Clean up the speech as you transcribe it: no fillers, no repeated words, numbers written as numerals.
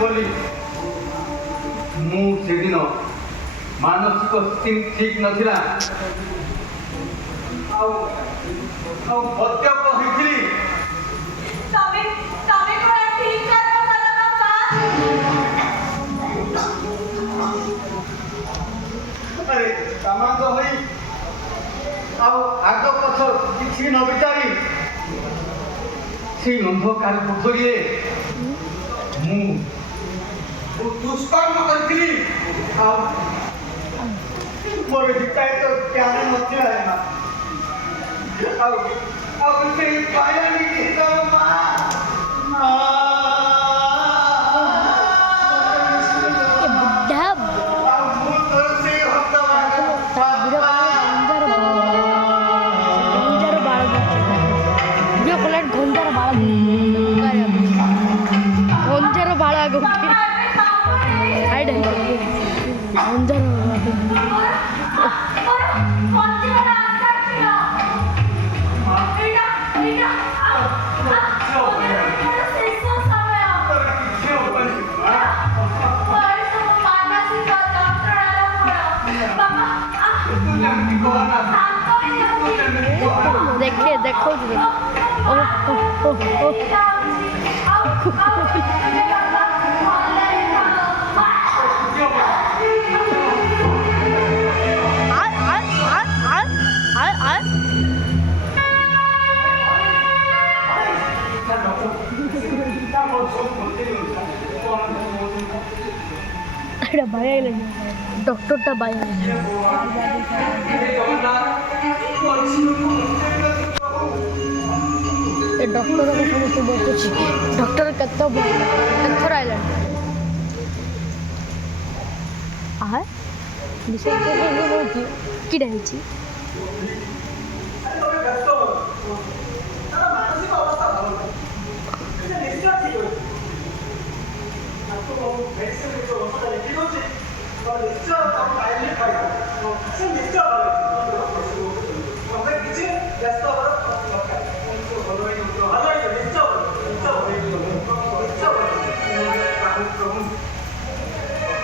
ବୋଲି ମୁଁ ସେଦିନ ମାନସିକ ସ୍ଥିତି ଠିକ ନଥିଲା ଆଉ ବଦ୍ୟପ ହେଇଥିଲି। ଆରେ କାମାନ୍ଦ ହୋଇ ଆଉ ଆଗ ପଛ କିଛି ନ ବିଚାରି ସେଇ ଅନ୍ଧକାର ପୋଖରୀରେ ମୁଁ ଦୁଷ୍କର୍ମ କରିଥିଲି। ଆଉ ମୋର ହିତାହିତ ଜ୍ଞାନ ନଥିଲା ଆଉ ସେଇ ପାୟଣୀ ଗୀତ ଦେଖେ ଦେଖଉଛି डॉक्टर बाय डॉक्टर को समझ बतुची डॉक्टर कत्थर आइला आहा विषय को किडा हिची